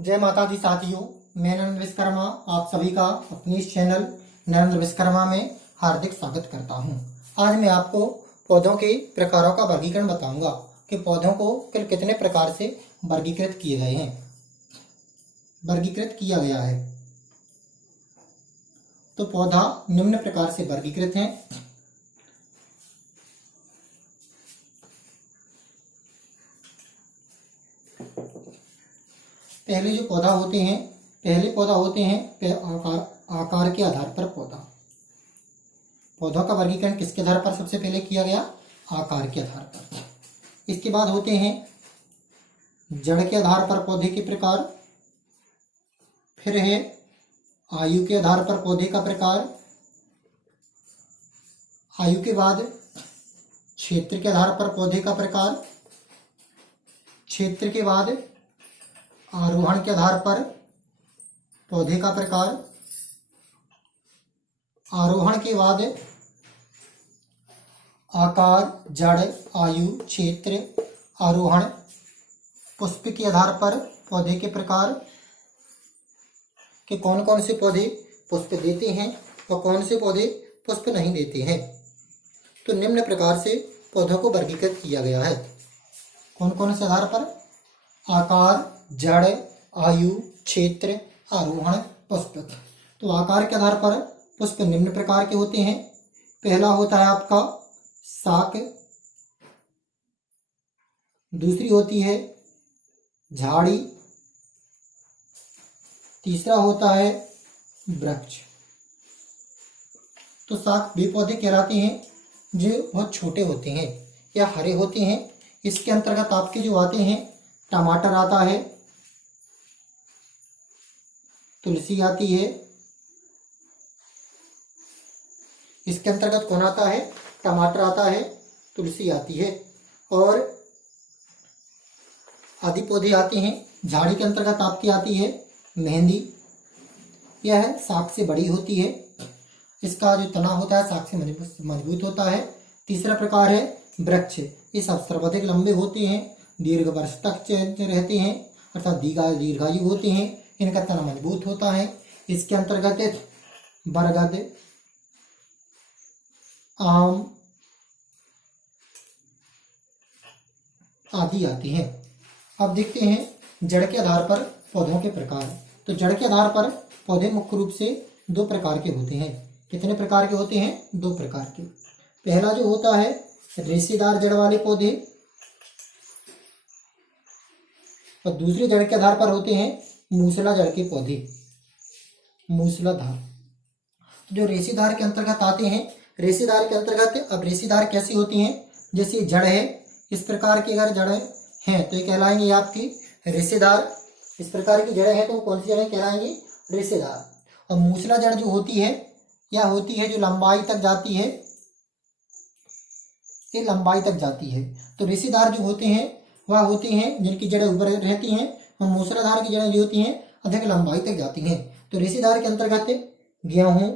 जय माता दी साथियों, मैं नरेंद्र विश्वकर्मा आप सभी का अपनी इस चैनल नरेंद्र विश्वकर्मा में हार्दिक स्वागत करता हूं। आज मैं आपको पौधों के प्रकारों का वर्गीकरण बताऊंगा कि पौधों को कुल कितने प्रकार से वर्गीकृत किया गया है। तो पौधा निम्न प्रकार से वर्गीकृत हैं। पहले पौधा होते हैं आकार के आधार पर पौधों का वर्गीकरण किसके आधार पर सबसे पहले किया गया? आकार के आधार पर। इसके बाद होते हैं जड़ के आधार पर पौधे के प्रकार, फिर है आयु के आधार पर पौधे का प्रकार, आयु के बाद क्षेत्र के आधार पर पौधे का प्रकार, क्षेत्र के बाद आरोहण के आधार पर पौधे का प्रकार, आरोहण के बाद आकार, जड़, आयु, क्षेत्र, आरोहण, पुष्प के आधार पर पौधे के प्रकार कि कौन कौन से पौधे पुष्प देते हैं और कौन से पौधे पुष्प नहीं देते हैं। तो निम्न प्रकार से पौधों को वर्गीकृत किया गया है। कौन कौन से आधार पर? आकार, जड़, आयु, क्षेत्र, आरोहण, पुष्प। तो आकार के आधार पर पुष्प निम्न प्रकार के होते हैं। पहला होता है आपका शाक, दूसरी होती है झाड़ी, तीसरा होता है वृक्ष। तो शाक वे पौधे कहलाते हैं जो बहुत छोटे होते हैं या हरे होते हैं। इसके अंतर्गत आपके जो आते हैं, टमाटर आता है, तुलसी आती है। इसके अंतर्गत कौन आता है? टमाटर आता है, तुलसी आती है और आदि पौधे आते हैं। झाड़ी के अंतर्गत आपकी आती है मेहंदी, यह शाक से बड़ी होती है। इसका जो तना होता है शाक से मजबूत होता है। तीसरा प्रकार है वृक्ष। ये सब सर्वाधिक लंबे होते हैं, दीर्घ वर्ष तक रहते हैं, अर्थात दीर्घायु होते हैं। इनका तना मजबूत होता है। इसके अंतर्गत बरगद, आम आदि आती हैं। अब देखते हैं जड़ के आधार पर पौधों के प्रकार। तो जड़ के आधार पर पौधे मुख्य रूप से दो प्रकार के होते हैं। कितने प्रकार के होते हैं? दो प्रकार के। पहला जो होता है रेशेदार जड़ वाले पौधे और दूसरे जड़ के आधार पर होते हैं मूसला जड़ के पौधे, मूसलाधार। जो रेशेदार के अंतर्गत आते हैं, रेशेदार के अंतर्गत अब रेशेदार कैसी होती हैं? जैसे जड़ है, इस प्रकार की अगर जड़ हैं तो ये कहलाएंगे आपकी रेशेदार। इस प्रकार की जड़ें हैं तो कौन सी जड़ें कहलाएंगी? रेशेदार। और मूसला जड़ जो होती है, यह होती है जो लंबाई तक जाती है, ये लंबाई तक जाती है। तो रेशेदार जो होते हैं वह होते हैं जिनकी जड़ें ऊपर रहती हैं, और मूसलाधार की जड़ें जो होती हैं अधिक लंबाई तक जाती हैं। तो रेशेदार के अंतर्गत गेहूं,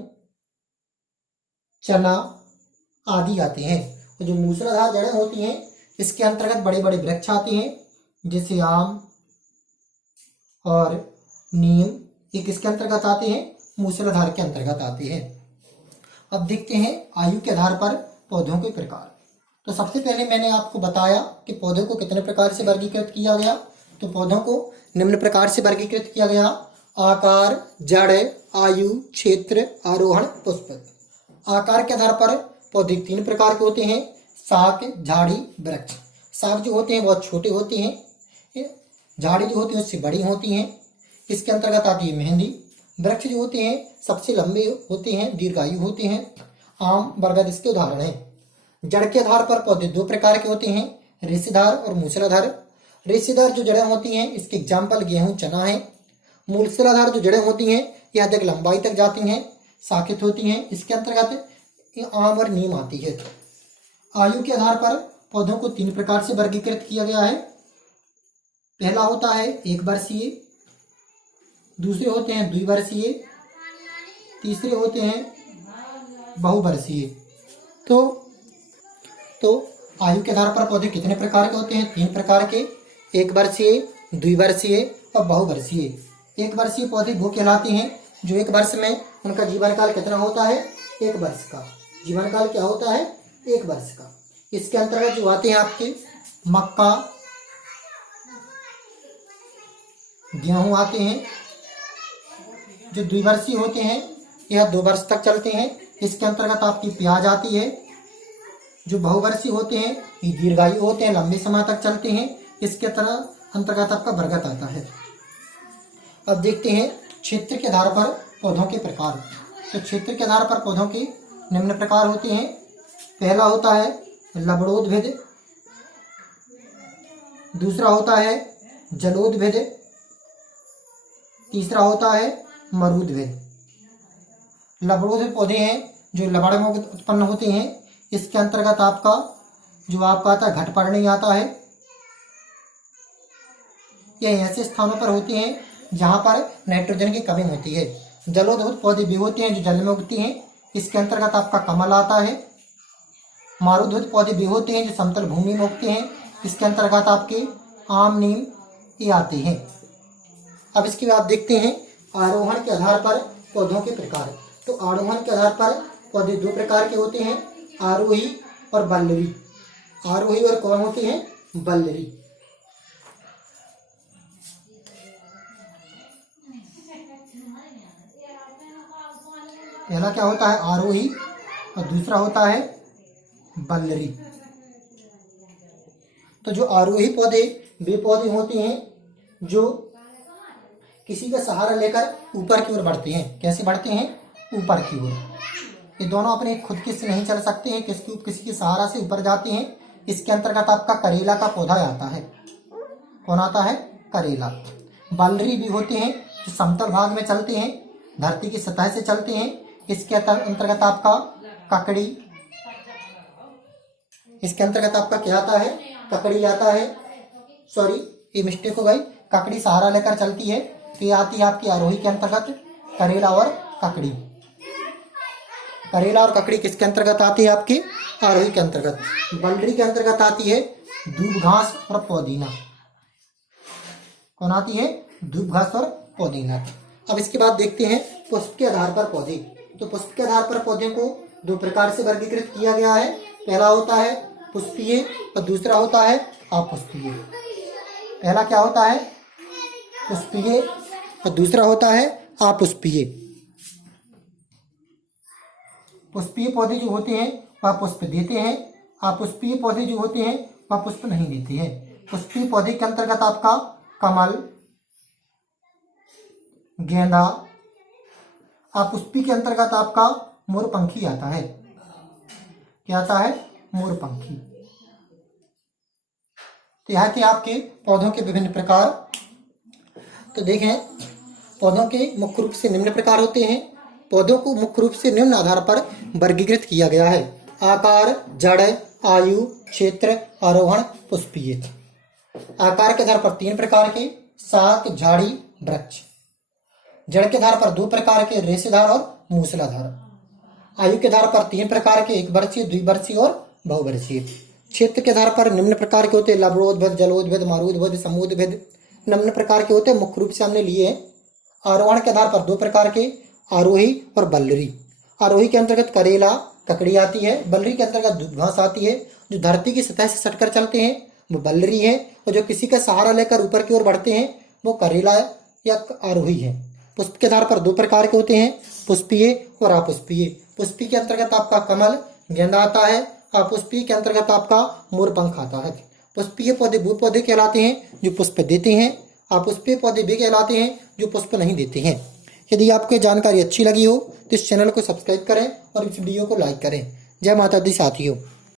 चना आदि आते हैं। और जो मूसलाधार जड़ें होती हैं इसके अंतर्गत बड़े बड़े वृक्ष आते हैं जैसे आम और नीम। ये किसके अंतर्गत आते हैं? मूसलाधार के अंतर्गत आते हैं। अब देखते हैं आयु के आधार पर पौधों के प्रकार। तो सबसे पहले मैंने आपको बताया कि पौधों को कितने प्रकार से वर्गीकृत किया गया। तो पौधों को निम्न प्रकार से वर्गीकृत किया गया: आकार, जड़, आयु, क्षेत्र, आरोहण, पुष्प। आकार के आधार पर पौधे तीन प्रकार के होते हैं: शाक, झाड़ी, वृक्ष। शाक जो होते हैं बहुत छोटे होते हैं, झाड़ी जो होती है उससे बड़ी होती हैं। इसके अंतर्गत आती है मेहंदी। वृक्ष जो होते हैं सबसे लंबे होते हैं, दीर्घायु होते हैं। आम, बरगद इसके उदाहरण हैं। जड़ के आधार पर पौधे दो प्रकार के होते हैं: रेशेदार और मूसलाधार। रेशेदार जो जड़ें होती हैं इसके एग्जाम्पल गेहूं, चना है। मूसलाधार जो जड़ें होती हैं ये अधिक लंबाई तक जाती हैं, शाखित होती हैं। इसके अंतर्गत आम और नीम आती है। आयु के आधार पर पौधों को तीन प्रकार से वर्गीकृत किया गया है। पहला होता है एक वर्षीय, दूसरे होते हैं द्विवर्षीय, तीसरे होते हैं बहुवर्षीय। तो आयु के आधार पर पौधे कितने प्रकार के होते हैं? तीन प्रकार के: एक वर्षीय, द्विवर्षीय और बहुवर्षीय। एक वर्षीय पौधे वो कहलाते हैं जो एक वर्ष में उनका जीवन काल कितना होता है, 1 वर्ष का। जीवन काल क्या होता है, 1 वर्ष का। इसके अंतर्गत जो आते हैं आपके मक्का, गेहूं आते हैं जो द्विवर्षीय होते हैं, यह 2 वर्ष तक चलते हैं। इसके अंतर्गत आपकी प्याज आती है जो बहुवर्षीय होते हैं, ये दीर्घायु होते हैं, लंबे समय तक चलते हैं। इसके अंतर्गत आपका बरगद आता है। अब देखते हैं क्षेत्र के आधार पर पौधों के प्रकार। तो क्षेत्र के आधार पर पौधों के निम्न प्रकार होते हैं। पहला होता है लवणोद्भिद, दूसरा होता है जलोद्भिद, तीसरा होता है मरूद्भिद। लवणोद्भिद पौधे हैं जो लवण में उत्पन्न होते हैं। इसके अंतर्गत आपका आता है घटपर्णी आता है। यह ऐसे स्थानों पर होते हैं जहां पर नाइट्रोजन की कमी होती है। जलोद्भिद पौधे भी होते हैं जो जल में उगते हैं। इसके अंतर्गत आपका कमल आता है। मरूद्भिद पौधे भी होते हैं जो समतल भूमि में उगते हैं। इसके अंतर्गत आपके आम, नीम ये आते हैं। अब इसके बाद देखते हैं आरोहण के आधार पर पौधों के प्रकार। तो आरोहण के आधार पर पौधे 2 प्रकार के होते हैं, आरोही और बल्लरी। आरोही और कौन होते हैं, बल्लरी। पहला क्या होता है, आरोही, और दूसरा होता है बल्लरी। तो जो आरोही पौधे वे पौधे होते हैं जो किसी का सहारा लेकर ऊपर की ओर बढ़ते हैं। कैसे बढ़ते हैं, ऊपर की ओर। ये दोनों अपने खुद के से नहीं चल सकते हैं, किसी के सहारा से ऊपर जाते हैं। इसके अंतर्गत आपका करेला का पौधा आता है। कौन आता है, करेला। बल्लरी भी होते हैं जो समतल भाग में चलते हैं, धरती की सतह से चलते हैं। इसके अंतर्गत आपका ककड़ी, इसके अंतर्गत आपका क्या आता है, ककड़ी आता है। सॉरी, ये मिस्टेक हो गई, ककड़ी सहारा लेकर चलती है। तो ये आती है आपकी आरोही के अंतर्गत, करेला और ककड़ी। करेला और ककड़ी किसके अंतर्गत आती है, आपकी आरोही के अंतर्गत। बल्लरी के अंतर्गत आती है दूब घास और पुदीना। कौन आती है, दूब घास और पुदीना। अब इसके बाद देखते हैं पुष्प के आधार पर पौधे। तो पुष्प के आधार पर पौधे को 2 प्रकार से वर्गीकृत किया गया है। पहला होता है पुष्पीय और दूसरा होता है अपुष्पीय। पहला क्या होता है, पुष्पीय, और दूसरा होता है अपुष्पीय। पुष्पीय पौधे जो होते हैं वह पुष्प देते हैं। अपुष्पीय पौधे जो होते हैं वह पुष्प नहीं देते हैं। पुष्पीय पौधे के अंतर्गत आपका कमल, गेंदा। अपुष्पीय के अंतर्गत आपका मोरपंखी आता है। क्या आता है, मोरपंखी। तो यहाँ के आपके पौधों के विभिन्न प्रकार। तो देखें, पौधों के मुख्य रूप से निम्न प्रकार होते हैं। पौधों को मुख्य रूप से निम्न आधार पर वर्गीकृत किया गया है: आकार, जड़, आयु, क्षेत्र, आरोहण, पुष्पीय। आकार के आधार पर 3 प्रकार के, शाक, झाड़ी, वृक्ष। जड़ के आधार पर 2 प्रकार के, रेशेदार और मूसलाधार। आयु के आधार पर 3 प्रकार के, 1 वर्षीय, द्विवर्षीय और बहुवर्षीय। क्षेत्र के आधार पर निम्न प्रकार के होते हैं: लवणोद्भिद, जलोद्भिद, मरूद्भिद, समूद्भिद। निम्न प्रकार के होते हैं, मुख्य रूप से हमने लिए हैं। आरोहण के आधार पर 2 प्रकार के, आरोही और बल्लरी। आरोही के अंतर्गत करेला, ककड़ी आती है। बल्लरी के अंतर्गत दूब घास आती है। जो धरती की सतह से सटकर चलते हैं वो बल्लरी है, और जो किसी का सहारा लेकर ऊपर की ओर बढ़ते हैं वो करेला या आरोही है। पुष्प के आधार पर 2 प्रकार के होते हैं, पुष्पीय और अपुष्पीय। पुष्पीय के अंतर्गत आपका कमल, गेंदा आता है। अपुष्पीय के अंतर्गत आपका मोरपंख आता है। पुष्पीय पौधे वो पौधे कहलाते हैं जो पुष्प देते हैं। अपुष्पीय पौधे वे कहलाते हैं जो पुष्प नहीं देते हैं। यदि आपको जानकारी अच्छी लगी हो तो इस चैनल को सब्सक्राइब करें और इस वीडियो को लाइक करें। जय माता दी साथियों।